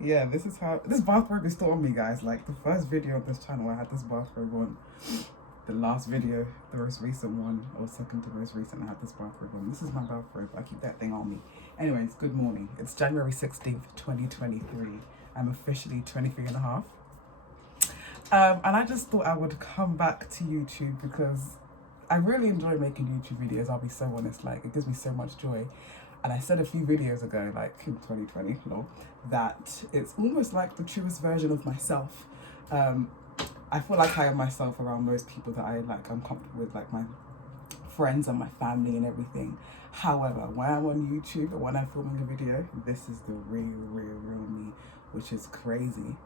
Yeah, this is how, this bathrobe is still on me, guys. Like, the first video of this channel, I had this bathrobe on. The last video, the most recent one, or second to most recent, I had this bathrobe on. This is my bathrobe. I keep that thing on me. Anyways, good morning. It's January 16th, 2023. I'm officially 23 and a half. And I just thought I would come back to YouTube because I really enjoy making YouTube videos. I'll be so honest, like, it gives me so much joy. And I said a few videos ago, like in 2020, that it's almost like the truest version of myself. I feel like I am myself around most people that I'm comfortable with, like my friends and my family and everything. However, when I'm on YouTube or when I'm filming a video, this is the real me, which is crazy.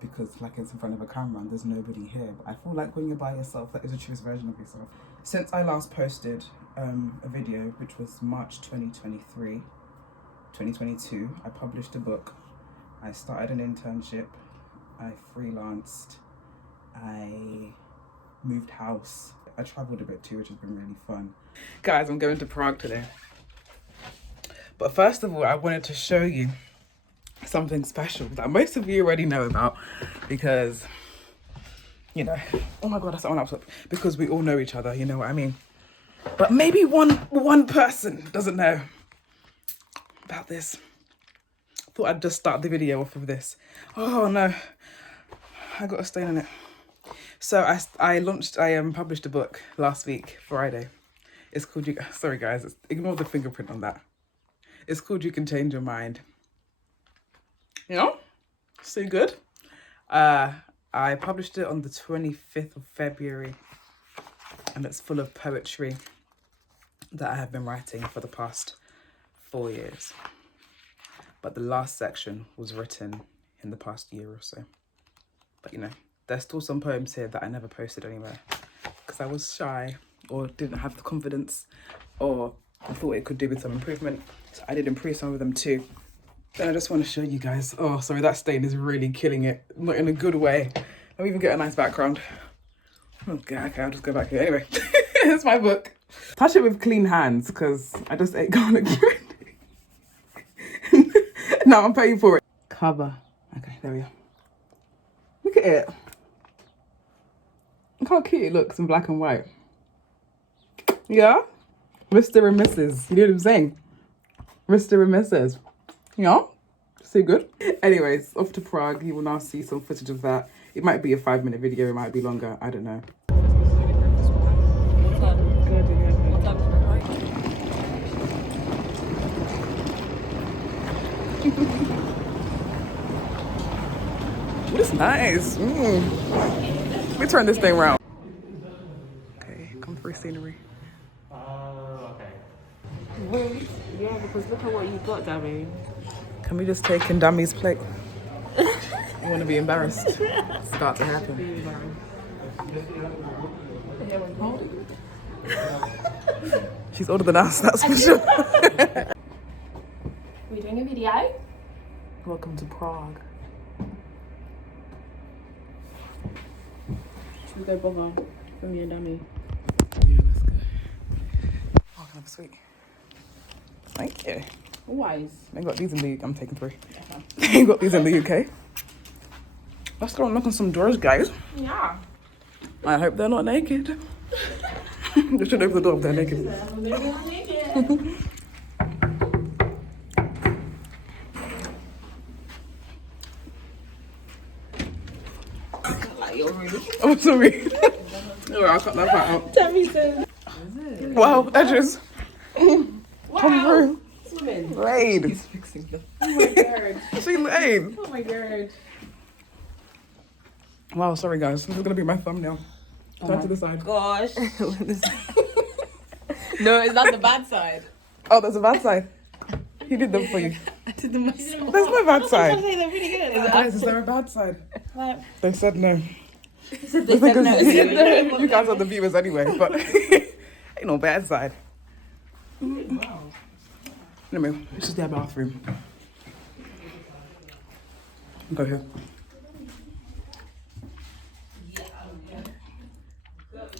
Because like it's in front of a camera and there's nobody here. But I feel like when you're by yourself, that is the truest version of yourself. Since I last posted a video, which was March 2022, I published a book, I started an internship, I freelanced, I moved house, I traveled a bit too, which has been really fun. Guys, I'm going to Prague today. But first of all, I wanted to show you something special that most of you already know about because, you know, oh my god, that's on laptop, because we all know each other, you know what I mean? But maybe one person doesn't know about this. Thought I'd just start the video off of this. Oh no, I got a stain on it. So I published a book last week, Friday. It's called sorry guys, ignore the fingerprint on that. It's called You Can Change Your Mind. You know, so good. I published it on the 25th of February, and it's full of poetry that I have been writing for the past 4 years. But the last section was written in the past year or so. But you know, there's still some poems here that I never posted anywhere because I was shy or didn't have the confidence, or I thought it could do with some improvement. So I did improve some of them too. Then I just want to show you guys. Oh, sorry, that stain is really killing it. Not in a good way. I'll even get a nice background. Okay, I'll just go back here. Anyway, it's my book. Touch it with clean hands because I just ate garlic bread. Now I'm paying for it. Cover. Okay, there we go. Look at it. Look how cute it looks in black and white. Yeah? Mr. and Mrs. You know what I'm saying? Mr. and Mrs. Yeah, so good. Anyways, off to Prague. You will now see some footage of that. It might be a 5-minute video, it might be longer, I don't know. It's nice. Let me turn this thing around. Okay, come through scenery. Okay. Wait, yeah, because look at what you got, Dammy. Can we just take in Dammy's plate? You want to be embarrassed? It's about to happen. She's older than us, that's for sure. We're doing a video. Welcome to Prague. Should we go bother for me and Dammy? Yeah, let's go. Oh, can I have a sweet? Thank you. Always. They got these in the... I'm taking 3. They got these in the UK. Let's go and knock on some doors, guys. Yeah. I hope they're not naked. They should open the door if they're naked. Oh, sorry. Alright, I'll cut that part out. Dammy said. Wow, edges. Wow. Come through. Swimming. Laid. He's fixing them. Oh my god. She laid. Oh my god. Wow, sorry guys. This is gonna be my thumbnail. Turn to the side. Gosh. No, it's not the bad side. Oh, there's a bad side. He did them for you. I did them myself. There's no bad I side. say they're really good. Guys, is there a bad side? Like, They said no. they said no. You guys are the viewers anyway, but ain't no bad side. Anyway, this is their bathroom. Go here.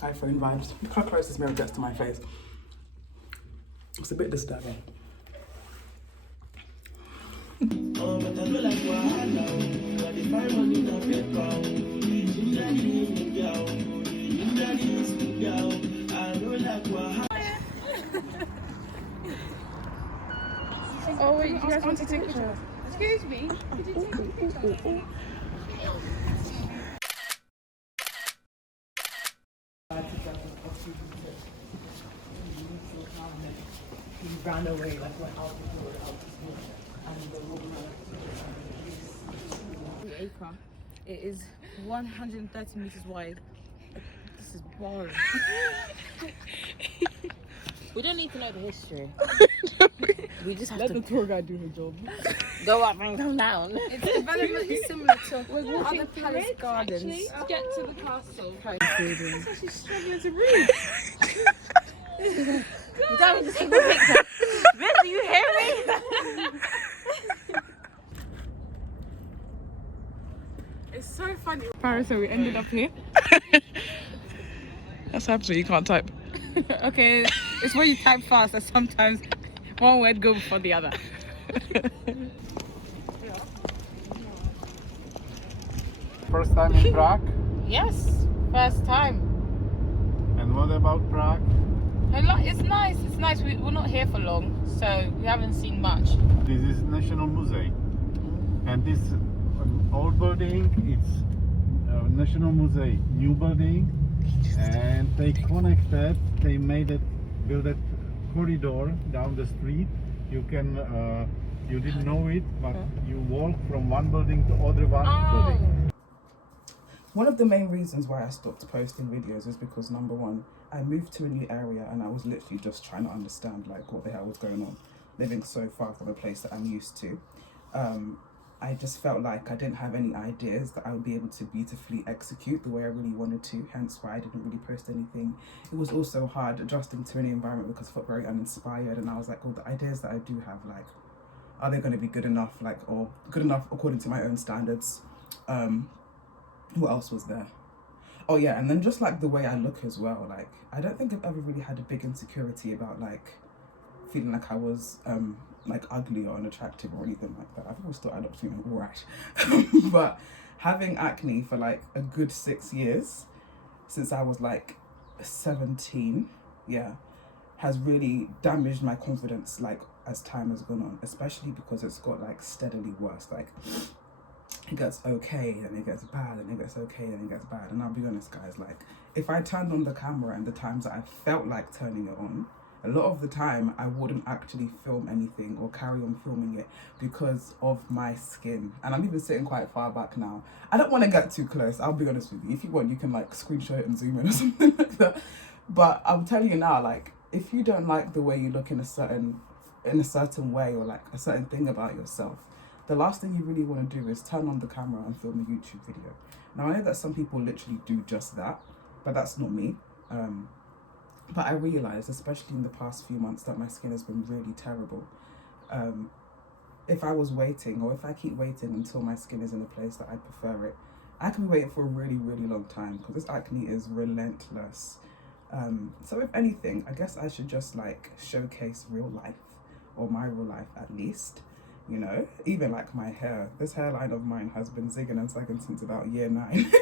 iPhone vibes. Look how close this mirror gets to my face. It's a bit disturbing. Oh wait, you guys want to take a picture? Excuse me, could you take a picture? He ran away, like went out the door, out the door, and the woman. The acre. It is 130 meters wide. This is boring. We don't need to know the history. We just have Let to the tour guide do her job. go up and come down. Its development is similar to We're walking other palace pyramids, gardens. actually, to get to the castle. That's why she's struggling to read. You don't want to take a picture. Vince, do you hear me? It's so funny. Paris, so we ended up here. That's absolutely you can't type. Okay, it's when you type fast that sometimes one word goes before the other. First time in Prague? Yes, first time. And what about Prague? It's nice. It's nice. We're not here for long, so we haven't seen much. This is National Museum. And this old building, it's National Museum, new building. And they connected, they built a corridor down the street. You can, you didn't know it, but you walk from one building to other building. One of the main reasons why I stopped posting videos is because, number one, I moved to a new area and I was literally just trying to understand like what the hell was going on, living so far from a place that I'm used to. I just felt like I didn't have any ideas that I would be able to beautifully execute the way I really wanted to, hence why I didn't really post anything. It was also hard adjusting to a new environment because I felt very uninspired, and I was like, well, the ideas that I do have, like, are they going to be good enough, like, or good enough according to my own standards? What else was there? Oh yeah, and then just like the way I look as well, like, I don't think I've ever really had a big insecurity about like feeling like I was like ugly or unattractive or anything like that. I've always thought I looked feeling alright. But having acne for like a good 6 years, since I was like 17, yeah, has really damaged my confidence like as time has gone on, especially because it's got like steadily worse. Like, it gets okay, then it gets bad, and it gets okay, then it gets bad. And I'll be honest, guys, like, if I turned on the camera and the times that I felt like turning it on, a lot of the time I wouldn't actually film anything or carry on filming it because of my skin. And I'm even sitting quite far back now. I don't want to get too close, I'll be honest with you. If you want, you can like screenshot it and zoom in or something like that. But I'm telling you now, like, if you don't like the way you look in a certain way, or like a certain thing about yourself, the last thing you really want to do is turn on the camera and film a YouTube video. Now, I know that some people literally do just that, but that's not me. But I realised, especially in the past few months, that my skin has been really terrible. If I was waiting, or if I keep waiting until my skin is in a place that I prefer it, I can be waiting for a really, really long time, because this acne is relentless. So if anything, I guess I should just like showcase real life, or my real life at least. You know, even like my hair. This hairline of mine has been zigging and zagging since about year 9.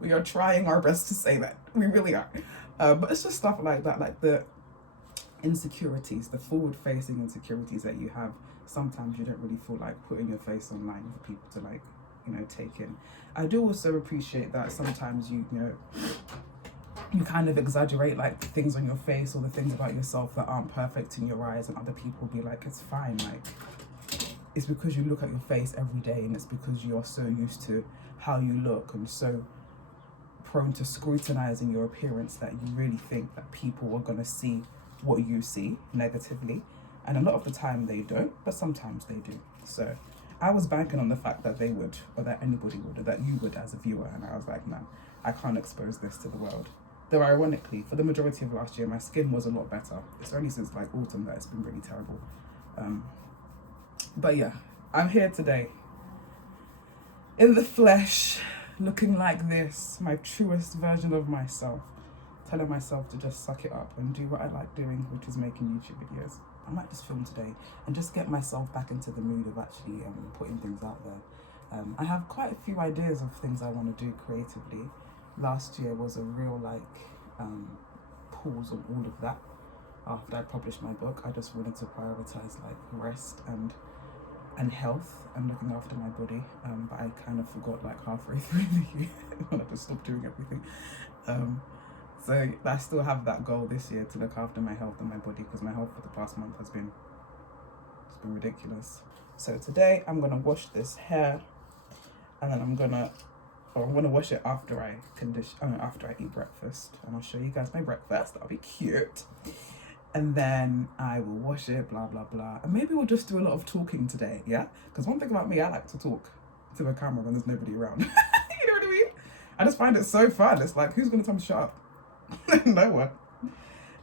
We are trying our best to say that. We really are. But it's just stuff like that, like the insecurities, the forward-facing insecurities that you have. Sometimes you don't really feel like putting your face online for people to like, you know, take in. I do also appreciate that sometimes you you kind of exaggerate like the things on your face or the things about yourself that aren't perfect in your eyes, and other people will be like, it's fine, like, it's because you look at your face every day, and it's because you are so used to how you look and so prone to scrutinizing your appearance that you really think that people are going to see what you see negatively. And a lot of the time they don't, but sometimes they do. So I was banking on the fact that they would, or that anybody would, or that you would as a viewer, and I was like, man, I can't expose this to the world. Though ironically, for the majority of last year, my skin was a lot better. It's only since like autumn that it's been really terrible. But yeah, I'm here today in the flesh, looking like this, my truest version of myself, telling myself to just suck it up and do what I like doing, which is making YouTube videos. I might just film today and just get myself back into the mood of actually putting things out there. I have quite a few ideas of things I want to do creatively. Last year was a real pause on all of that. After I published my book, I just wanted to prioritize like rest and health and looking after my body. But I kind of forgot like halfway through the year when I just stopped doing everything. So I still have that goal this year to look after my health and my body, because my health for the past month has been ridiculous. So today I'm gonna wash this hair, and then I'm gonna wash it after I after I eat breakfast, and I'll show you guys my breakfast. That'll be cute. And then I will wash it, blah blah blah, and maybe we'll just do a lot of talking today, yeah? Because one thing about me, I like to talk to the camera when there's nobody around. You know what I mean? I just find it so fun. It's like, who's gonna tell me to shut up? No one.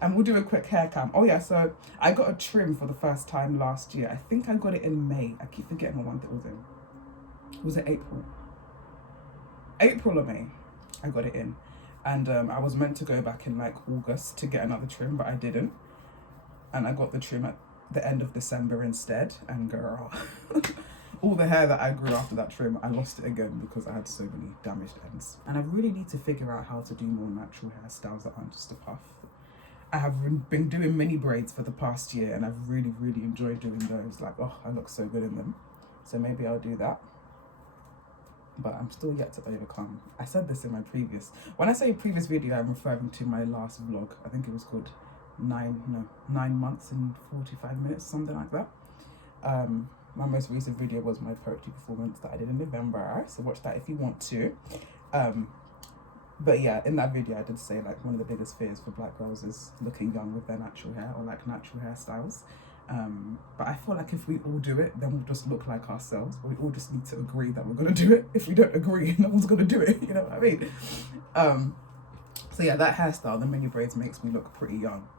And we'll do a quick hair cam. Oh yeah, so I got a trim for the first time last year. I think I got it in May. I keep forgetting what month it was in. Was it April? April or May, I got it in. And I was meant to go back in like August to get another trim, but I didn't. And I got the trim at the end of December instead. And girl, all the hair that I grew after that trim, I lost it again because I had so many damaged ends. And I really need to figure out how to do more natural hairstyles that aren't just a puff. I have been doing mini braids for the past year, and I've really, really enjoyed doing those. Like, oh, I look so good in them. So maybe I'll do that. But I'm still yet to overcome. I said this in my previous, when I say previous video, I'm referring to my last vlog. I think it was called 9 months and 45 minutes, something like that. My most recent video was my poetry performance that I did in November, so watch that if you want to. But yeah, in that video I did say like one of the biggest fears for black girls is looking young with their natural hair, or like natural hairstyles. But I feel like if we all do it, then we'll just look like ourselves. But we all just need to agree that we're gonna do it. If we don't agree, no one's gonna do it, you know what I mean? So yeah, that hairstyle, the mini braids, makes me look pretty young.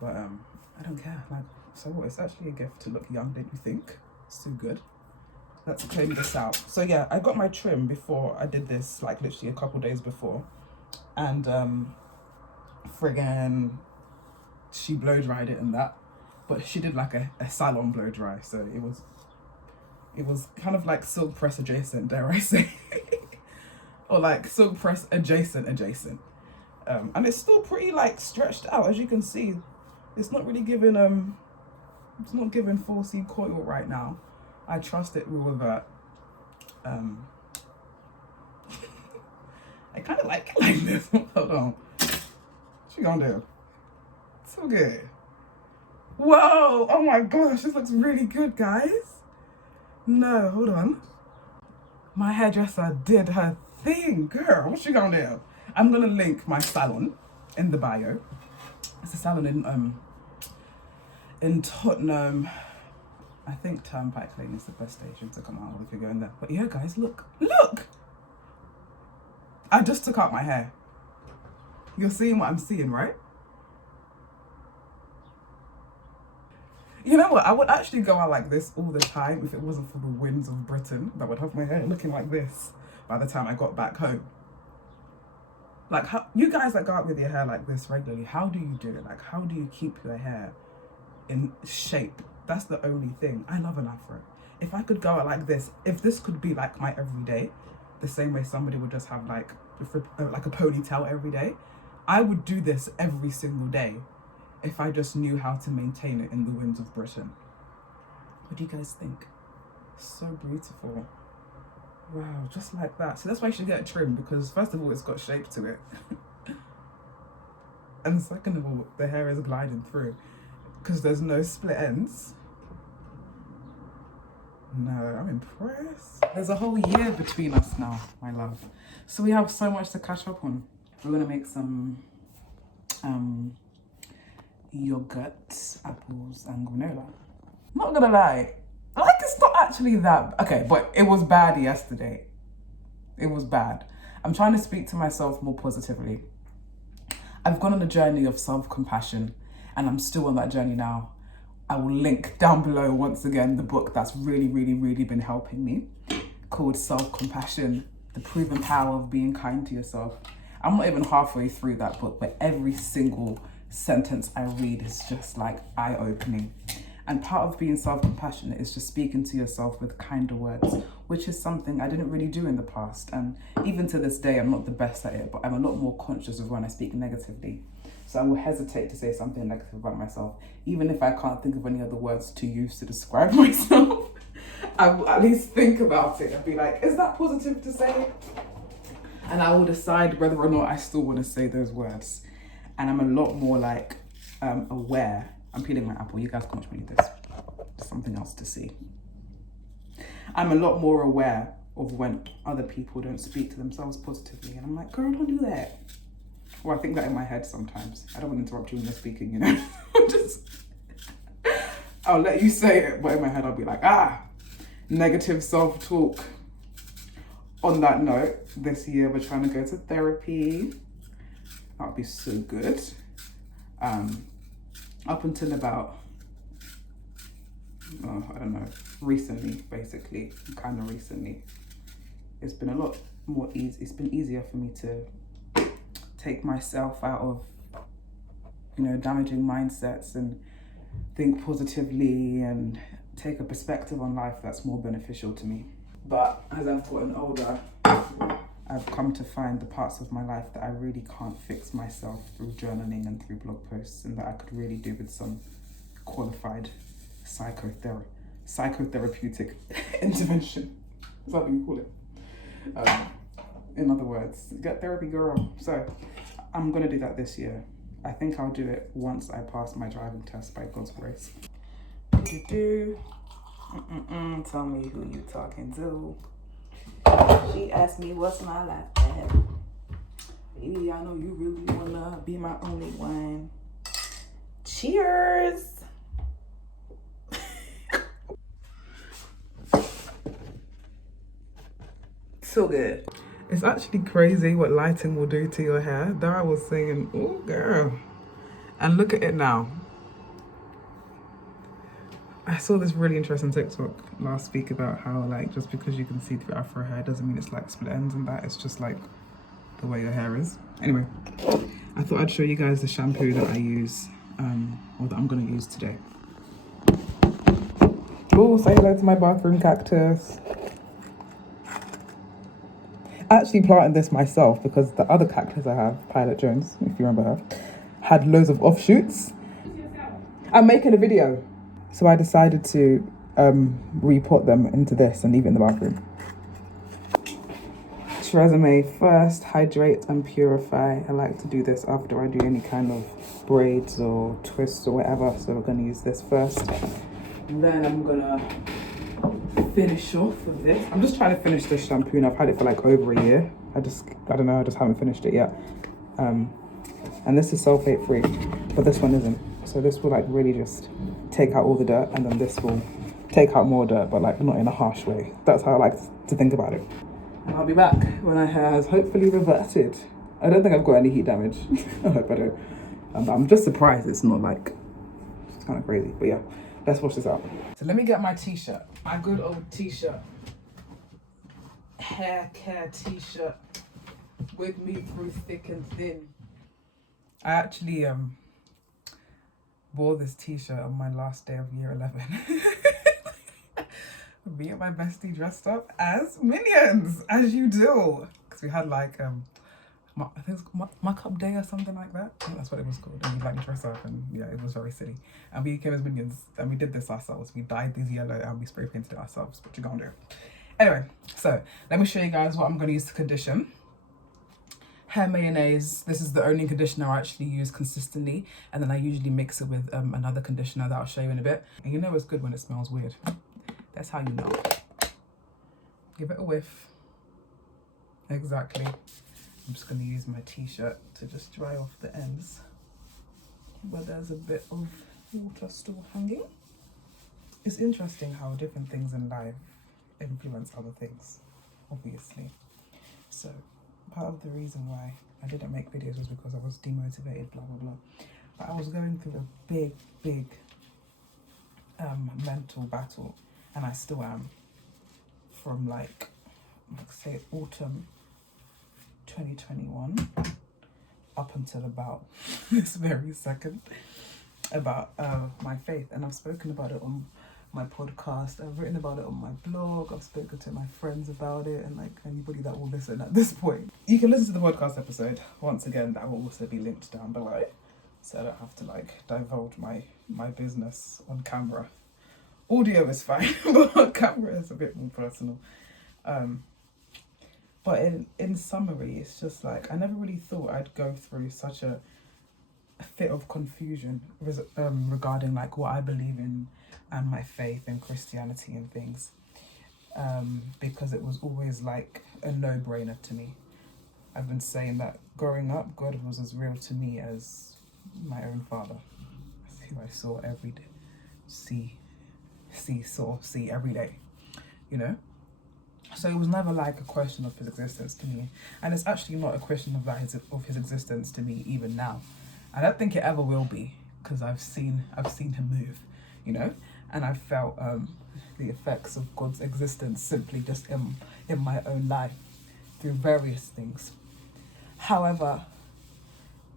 But I don't care, like, so what? It's actually a gift to look young, don't you think? It's too good. Let's clean this out. So yeah, I got my trim before I did this, like literally a couple days before. And friggin', she blow dried it and that. But she did like a salon blow dry, so it was kind of like silk press adjacent, dare I say. Or like silk press adjacent. And it's still pretty like stretched out, as you can see. It's not really giving it's not giving 4C coil right now. I trust it will revert. I kind of like it like this. Hold on. What you gonna do? So good. Whoa! Oh my gosh, this looks really good, guys. No, hold on. My hairdresser did her thing, girl. What you gonna do? I'm gonna link my salon in the bio. It's a salon in Tottenham. I think Turnpike Lane is the best station to come out of if you're going there. But yeah, guys, look. I just took out my hair. You're seeing what I'm seeing, right? You know what? I would actually go out like this all the time if it wasn't for the winds of Britain that would have my hair looking like this by the time I got back home. Like, how, you guys that go out with your hair like this regularly, how do you do it? Like, how do you keep your hair in shape? That's the only thing. I love an afro. If I could go out like this, if this could be like my everyday, the same way somebody would just have like a ponytail every day, I would do this every single day if I just knew how to maintain it in the winds of Britain. What do you guys think? So beautiful. Wow, just like that. So that's why you should get a trim, because first of all, it's got shape to it. And second of all, the hair is gliding through because there's no split ends. No, I'm impressed. There's a whole year between us now, my love. So we have so much to catch up on. We're gonna make some yogurt, apples, and granola. Not gonna lie, like, it's not actually that, okay, but it was bad yesterday. It was bad. I'm trying to speak to myself more positively. I've gone on a journey of self-compassion, and I'm still on that journey now. I will link down below once again the book that's really, really, really been helping me, called Self-Compassion, The Proven Power of Being Kind to Yourself. I'm not even halfway through that book, but every single sentence I read is just like eye-opening. And part of being self-compassionate is just speaking to yourself with kinder words, which is something I didn't really do in the past. And even to this day, I'm not the best at it, but I'm a lot more conscious of when I speak negatively. So I will hesitate to say something negative about myself, even if I can't think of any other words to use to describe myself. I will at least think about it and be like, is that positive to say? And I will decide whether or not I still want to say those words. And I'm a lot more like aware. I'm peeling my apple. You guys can't read this. There's something else to see. I'm a lot more aware of when other people don't speak to themselves positively. And I'm like, girl, don't do that. Well, I think that in my head sometimes. I don't want to interrupt you when you're speaking, you know. I'll let you say it, but in my head I'll be like, negative self-talk. On that note, this year we're trying to go to therapy. That would be so good. Up until about, I don't know, recently, basically, kind of recently, it's been a lot more easy. It's been easier for me to take myself out of, you know, damaging mindsets and think positively and take a perspective on life that's more beneficial to me. But as I've gotten older, I've come to find the parts of my life that I really can't fix myself through journaling and through blog posts, and that I could really do with some qualified psychotherapeutic intervention. Is that what you call it? In other words, get therapy, girl. So I'm gonna do that this year. I think I'll do it once I pass my driving test by God's grace. Tell me who you talking to. She asked me what's my life at. Baby, I know you really wanna be my only one. Cheers. So good. It's actually crazy what lighting will do to your hair. Dara was saying, oh girl. And look at it now. I saw this really interesting TikTok last week about how, like, just because you can see through afro hair doesn't mean it's like split ends and that. It's just like the way your hair is. Anyway, I thought I'd show you guys the shampoo that I use, or that I'm gonna use today. Oh, say hello to my bathroom cactus. I actually planted this myself because the other cactus I have, Pilot Jones, if you remember her, had loads of offshoots. I'm making a video. So I decided to re-pot them into this and leave it in the bathroom. Tresemme first, hydrate and purify. I like to do this after I do any kind of braids or twists or whatever. So we're gonna use this first. And then I'm gonna finish off with this. I'm just trying to finish this shampoo and I've had it for like over a year. I don't know, I just haven't finished it yet. And this is sulfate free, but this one isn't. So this will like really just take out all the dirt, and then this will take out more dirt, but like not in a harsh way. That's how I like to think about it. And I'll be back when my hair has hopefully reverted. I don't think I've got any heat damage. I hope I don't. I'm just surprised it's not like, it's kind of crazy. But yeah, let's wash this out. So let me get my t-shirt, my good old t-shirt. Hair care t-shirt with me through thick and thin. I actually wore this t-shirt on my last day of year 11. Me and my bestie dressed up as minions, as you do. Because we had like, I think it's Muck Up Day or something like that. I think that's what it was called. And we like dress up and yeah, it was very silly. And we came as minions and we did this ourselves. We dyed these yellow and we spray painted it ourselves. What you gonna do? Anyway, so let me show you guys what I'm gonna use to condition. Hair mayonnaise. This is the only conditioner I actually use consistently, and then I usually mix it with another conditioner that I'll show you in a bit. And you know it's good when it smells weird. That's how you know. Give it a whiff. Exactly. I'm just going to use my t-shirt to just dry off the ends, but there's a bit of water still hanging. It's interesting how different things in life influence other things, obviously. So part of the reason why I didn't make videos was because I was demotivated, blah, blah, blah. But I was going through a big mental battle, and I still am, from like say autumn 2021 up until about this very second. about my faith, and I've spoken about it on my podcast. I've written about it on my blog. I've spoken to my friends about it, and like anybody that will listen at this point, you can listen to the podcast episode once again. That will also be linked down below, so I don't have to like divulge my business on camera. Audio is fine, but on camera is a bit more personal. But in summary, it's just like I never really thought I'd go through such a fit of confusion regarding like what I believe in and my faith and Christianity and things, because it was always like a no-brainer to me. I've been saying that growing up, God was as real to me as my own father, who I saw every day, see every day, you know. So it was never like a question of his existence to me, and it's actually not a question of his existence to me even now. I don't think it ever will be, because I've seen him move, you know, and I've felt the effects of God's existence simply just in my own life through various things. However,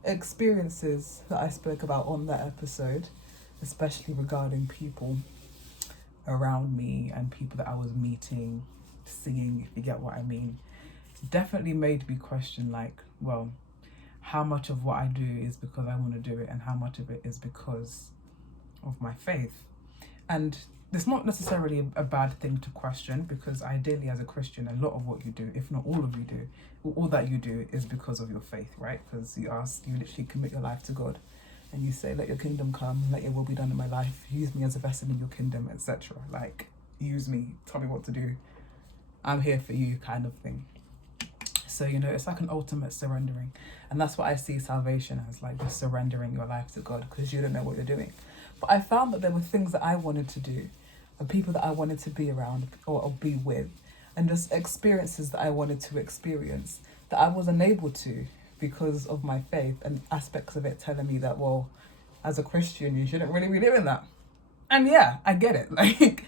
experiences that I spoke about on that episode, especially regarding people around me and people that I was meeting, seeing, if you get what I mean, definitely made me question like, well, how much of what I do is because I want to do it, and how much of it is because of my faith. And it's not necessarily a bad thing to question, because ideally as a Christian, a lot of what you do, if not all of you do, all that you do is because of your faith, right? Because you literally commit your life to God, and you say, let your kingdom come, let your will be done in my life, use me as a vessel in your kingdom, etc. Like, use me, tell me what to do, I'm here for you kind of thing. So, you know, it's like an ultimate surrendering. And that's what I see salvation as, like just surrendering your life to God, because you don't know what you're doing. But I found that there were things that I wanted to do, and people that I wanted to be around or be with, and just experiences that I wanted to experience that I wasn't able to because of my faith, and aspects of it telling me that, well, as a Christian, you shouldn't really be doing that. And yeah, I get it. Like,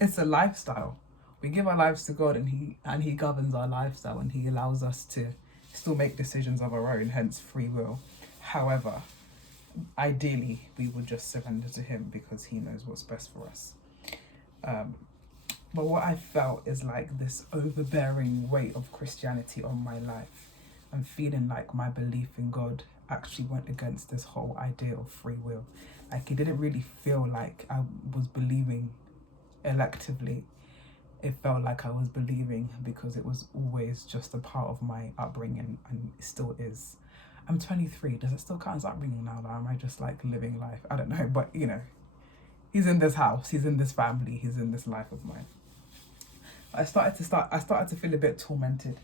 it's a lifestyle. We give our lives to God, and he governs our lifestyle, and he allows us to still make decisions of our own, hence free will. However, ideally, we would just surrender to him because he knows what's best for us. But what I felt is like this overbearing weight of Christianity on my life, and feeling like my belief in God actually went against this whole idea of free will. Like, it didn't really feel like I was believing electively. It felt like I was believing because it was always just a part of my upbringing, and it still is. I'm 23. Does it still count as upbringing now? Or am I just like living life? I don't know. But, you know, he's in this house, he's in this family, he's in this life of mine. I started to feel a bit tormented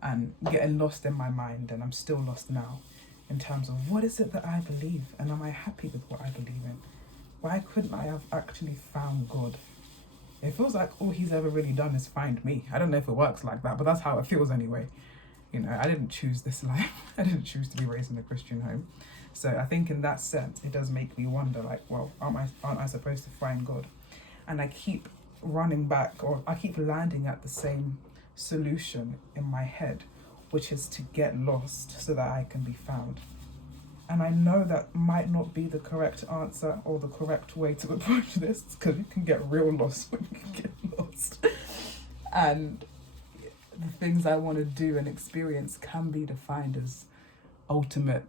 and getting lost in my mind, and I'm still lost now in terms of what is it that I believe, and am I happy with what I believe in? Why couldn't I have actually found God? It feels like all he's ever really done is find me. I don't know if it works like that, but that's how it feels anyway. You know, I didn't choose this life. I didn't choose to be raised in a Christian home. So I think in that sense, it does make me wonder, like, well, aren't I supposed to find God? And I keep running back, or I keep landing at the same solution in my head, which is to get lost so that I can be found. And I know that might not be the correct answer or the correct way to approach this, because you can get real lost when you get lost. And the things I want to do and experience can be defined as ultimate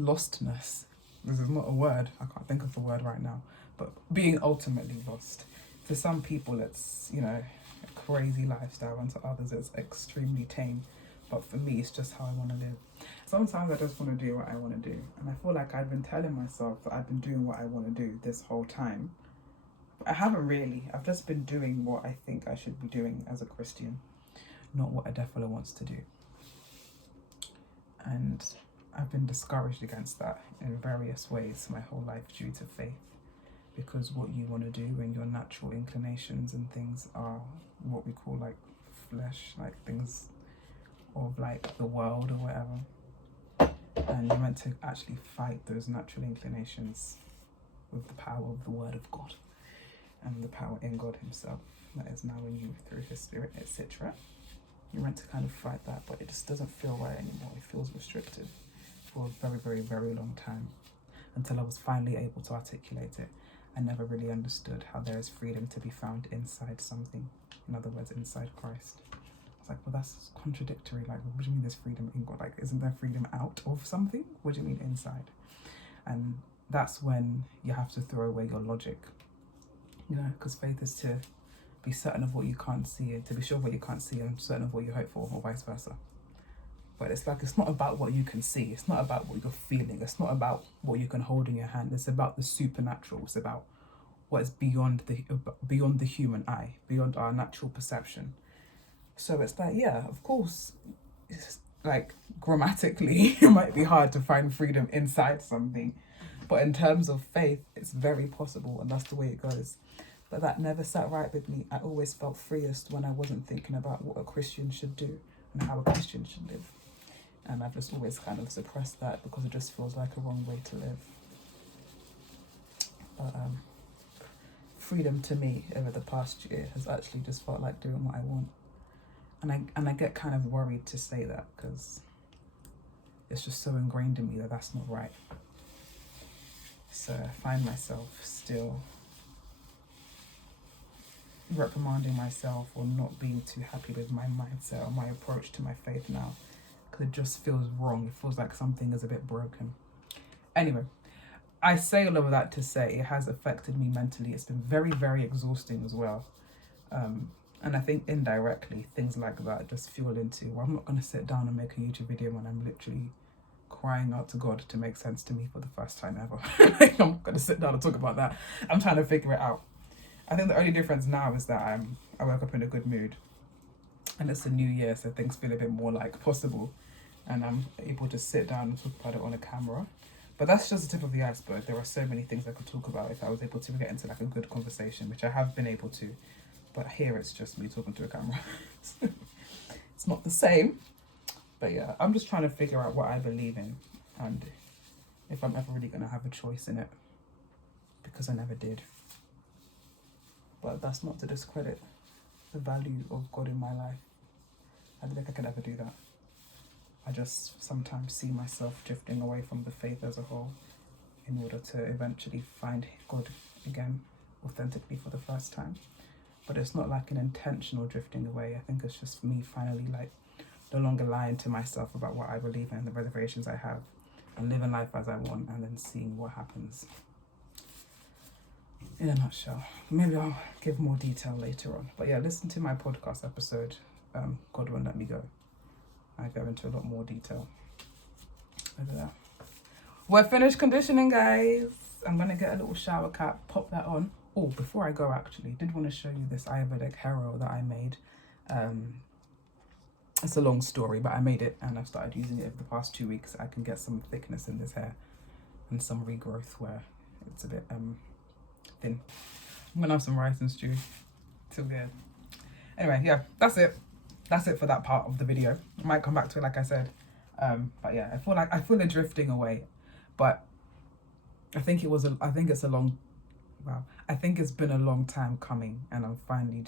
lostness. This is not a word, I can't think of the word right now, but being ultimately lost. To some people it's, you know, a crazy lifestyle, and to others it's extremely tame. But for me, it's just how I want to live. Sometimes I just want to do what I want to do. And I feel like I've been telling myself that I've been doing what I want to do this whole time. But I haven't really. I've just been doing what I think I should be doing as a Christian, not what a Defila wants to do. And I've been discouraged against that in various ways my whole life due to faith. Because what you want to do and your natural inclinations and things are what we call like flesh, like things of like the world or whatever, and you're meant to actually fight those natural inclinations with the power of the word of God and the power in God himself that is now in you through his spirit, etc. You're meant to kind of fight that, but it just doesn't feel right anymore. It feels restrictive for a very, very, very long time. until I was finally able to articulate it. I never really understood how there is freedom to be found inside something. In other words, inside Christ. I was like, well, that's contradictory. Like, what do you mean there's freedom in God? Like, isn't there freedom out of something? What do you mean inside? And that's when you have to throw away your logic. You know, because faith is to be certain of what you can't see, and to be sure of what you can't see and certain of what you hope for, or vice versa. But it's like, it's not about what you can see. It's not about what you're feeling. It's not about what you can hold in your hand. It's about the supernatural. It's about what is beyond the human eye, beyond our natural perception. So it's like, yeah, of course, it's like grammatically, it might be hard to find freedom inside something. But in terms of faith, it's very possible, and that's the way it goes. But that never sat right with me. I always felt freest when I wasn't thinking about what a Christian should do and how a Christian should live. And I've just always kind of suppressed that because it just feels like a wrong way to live. But freedom to me over the past year has actually just felt like doing what I want. And I get kind of worried to say that because it's just so ingrained in me that that's not right. So I find myself still reprimanding myself or not being too happy with my mindset or my approach to my faith now. Because it just feels wrong. It feels like something is a bit broken. Anyway, I say all of that to say it has affected me mentally. It's been very, very exhausting as well. And I think indirectly, things like that just fuel into, well, I'm not going to sit down and make a YouTube video when I'm literally crying out to God to make sense to me for the first time ever. Like, I'm not going to sit down and talk about that. I'm trying to figure it out. I think the only difference now is that I woke up in a good mood. And it's a new year, so things feel a bit more like possible. And I'm able to sit down and talk about it on a camera. But that's just the tip of the iceberg. There are so many things I could talk about if I was able to get into like a good conversation, which I have been able to. But here it's just me talking to a camera. It's not the same. But yeah, I'm just trying to figure out what I believe in and if I'm ever really going to have a choice in it. Because I never did. But that's not to discredit the value of God in my life. I don't think I could ever do that. I just sometimes see myself drifting away from the faith as a whole in order to eventually find God again authentically for the first time. But it's not like an intentional drifting away. I think it's just me finally like no longer lying to myself about what I believe in and the reservations I have and living life as I want and then seeing what happens. In a nutshell. Maybe I'll give more detail later on. But yeah, listen to my podcast episode, God Won't Let Me Go. I go into a lot more detail over there. We're finished conditioning, guys. I'm going to get a little shower cap, pop that on. Oh, before I go, actually, did want to show you this Ayurvedic hair oil that I made. It's a long story, but I made it and I've started using it over the past 2 weeks. I can get some thickness in this hair and some regrowth where it's a bit thin. I'm going to have some rice and stew. Till here. Anyway, yeah, that's it. That's it for that part of the video. I might come back to it, like I said. But yeah, I feel a drifting away. But I think it's been a long time coming, and I'm finally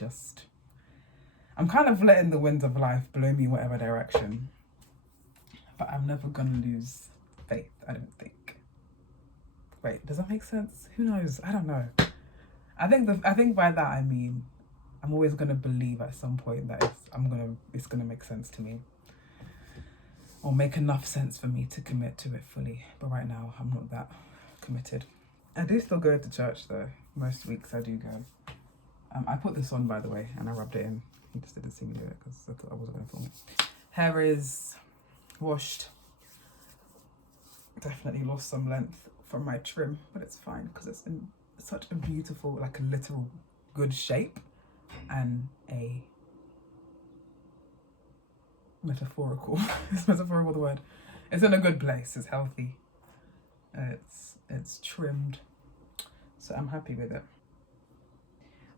I'm kind of letting the winds of life blow me whatever direction. But I'm never gonna lose faith, I don't think. Wait, does that make sense? Who knows? I don't know. I think by that I mean I'm always gonna believe at some point that it's gonna make sense to me. Or make enough sense for me to commit to it fully. But right now I'm not that committed. I do still go to church though. Most weeks I do go. I put this on, by the way, and I rubbed it in. You just didn't see me do it because I thought I wasn't gonna film it. Hair is washed. Definitely lost some length from my trim, but it's fine because it's in such a beautiful, like a literal good shape and a metaphorical. Is metaphorical the word? It's in a good place. It's healthy. It's trimmed, so I'm happy with it.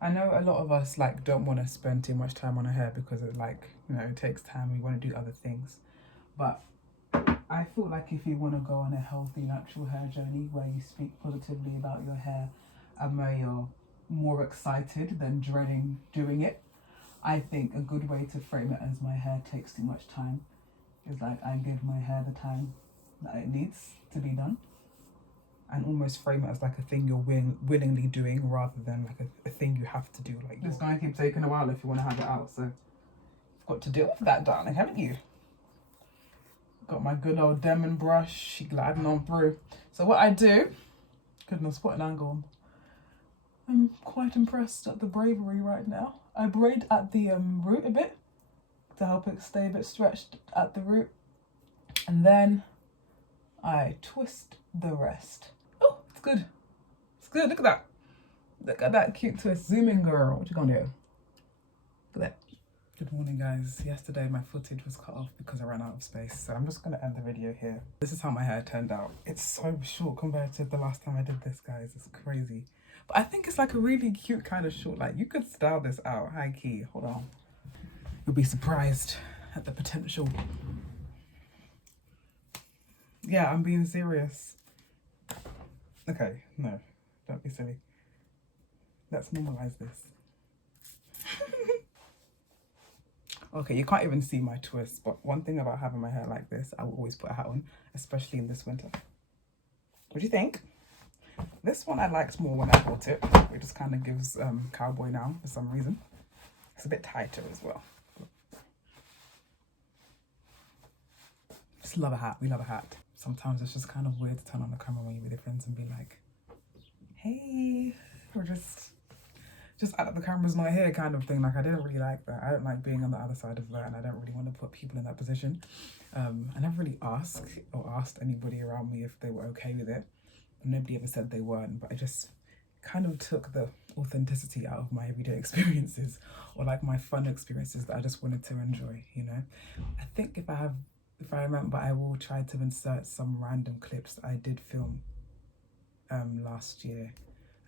I know a lot of us like don't want to spend too much time on our hair because it it takes time. We want to do other things, but I feel like if you want to go on a healthy natural hair journey where you speak positively about your hair and where you're more excited than dreading doing it, I think a good way to frame it as my hair takes too much time is like I give my hair the time that it needs to be done. and almost frame it as like a thing you're willingly doing rather than like a thing you have to do. Like, it's going to keep taking a while if you want to have it out, so you've got to deal with that, darling, haven't you? Got my good old Demon brush gliding on through. So what I do, goodness, what an angle. I'm quite impressed at the bravery right now. I braid at the root a bit to help it stay a bit stretched at the root, and then I twist the rest. Oh, it's good. It's good. Look at that. Look at that cute twist. Zoom in, girl. What you gonna do? Look at that. Good morning, guys. Yesterday my footage was cut off because I ran out of space, so I'm just gonna end the video here. This is how my hair turned out. It's so short compared to the last time I did this, guys. It's crazy. But I think it's like a really cute kind of short. Like, you could style this out, high key. Hold on. You'll be surprised at the potential. Yeah, I'm being serious. Okay, no, don't be silly. Let's normalize this. Okay, you can't even see my twist, but one thing about having my hair like this, I will always put a hat on, especially in this winter. What do you think? This one I liked more when I bought it. It just kind of gives cowboy now for some reason. It's a bit tighter as well. Just love a hat. We love a hat. Sometimes it's just kind of weird to turn on the camera when you're with your friends and be like, hey, or just out of the camera's not here kind of thing. Like, I didn't really like that. I don't like being on the other side of that, and I don't really want to put people in that position. I never really asked anybody around me if they were okay with it. Nobody ever said they weren't, but I just kind of took the authenticity out of my everyday experiences, or like my fun experiences that I just wanted to enjoy, you know. I think if I remember, I will try to insert some random clips that I did film last year.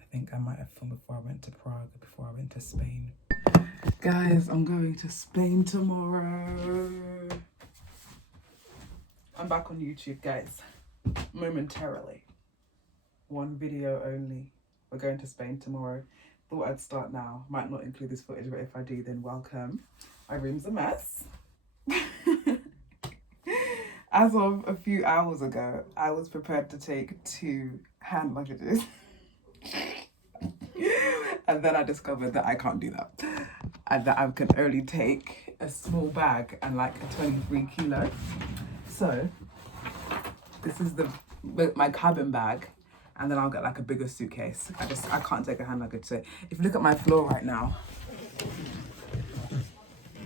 I think I might have filmed before I went to Prague, before I went to Spain. Guys, I'm going to Spain tomorrow. I'm back on YouTube, guys, momentarily. One video only. We're going to Spain tomorrow. Thought I'd start now. Might not include this footage, but if I do, then welcome. My room's a mess. As of a few hours ago, I was prepared to take 2 hand luggages. And then I discovered that I can't do that. And that I can only take a small bag and like a 23 kilo. So this is my cabin bag. And then I'll get like a bigger suitcase. I can't take a hand luggage. So if you look at my floor right now,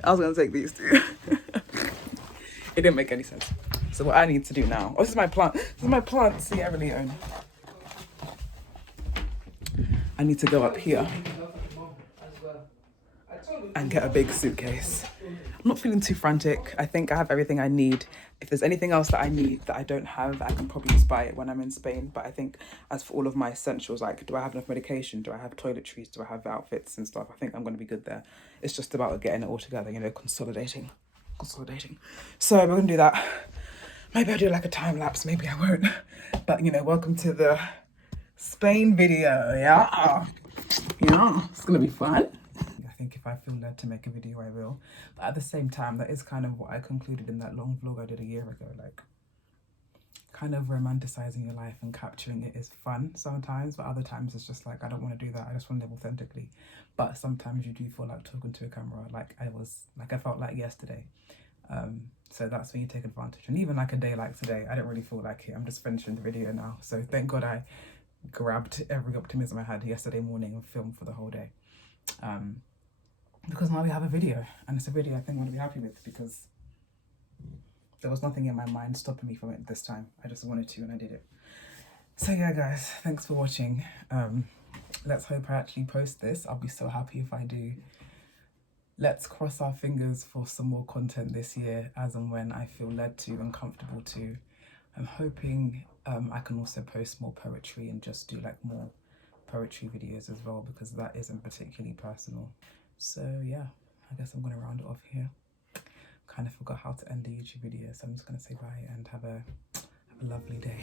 I was gonna take these 2. It didn't make any sense. So what I need to do now, this is my plant. This is my plant, Sierra Leone. I need to go up here and get a big suitcase. I'm not feeling too frantic. I think I have everything I need. If there's anything else that I need that I don't have, I can probably just buy it when I'm in Spain. But I think as for all of my essentials, like, do I have enough medication? Do I have toiletries? Do I have outfits and stuff? I think I'm going to be good there. It's just about getting it all together, you know, consolidating. So we're going to do that. Maybe I'll do like a time lapse. Maybe I won't. But, you know, welcome to the Spain video. Yeah. It's going to be fun. I think if I feel led to make a video, I will. But at the same time, that is kind of what I concluded in that long vlog I did a year ago. Like, kind of romanticizing your life and capturing it is fun sometimes, but other times it's just like, I don't want to do that. I just want to live authentically. But sometimes you do feel like talking to a camera, like I felt like yesterday. So that's when you take advantage. And even like a day like today, I don't really feel like it. I'm just finishing the video now. So thank God I grabbed every optimism I had yesterday morning and filmed for the whole day. Because now we have a video, and it's a video I think I'm going to be happy with, because there was nothing in my mind stopping me from it this time. I just wanted to, and I did it. So yeah, guys, thanks for watching. Let's hope I actually post this. I'll be so happy if I do. Let's cross our fingers for some more content this year, as and when I feel led to and comfortable to. I'm hoping I can also post more poetry and just do like more poetry videos as well, because that isn't particularly personal. So yeah, I guess I'm going to round it off here. Kind of forgot how to end the YouTube video, so I'm just going to say bye and have a lovely day.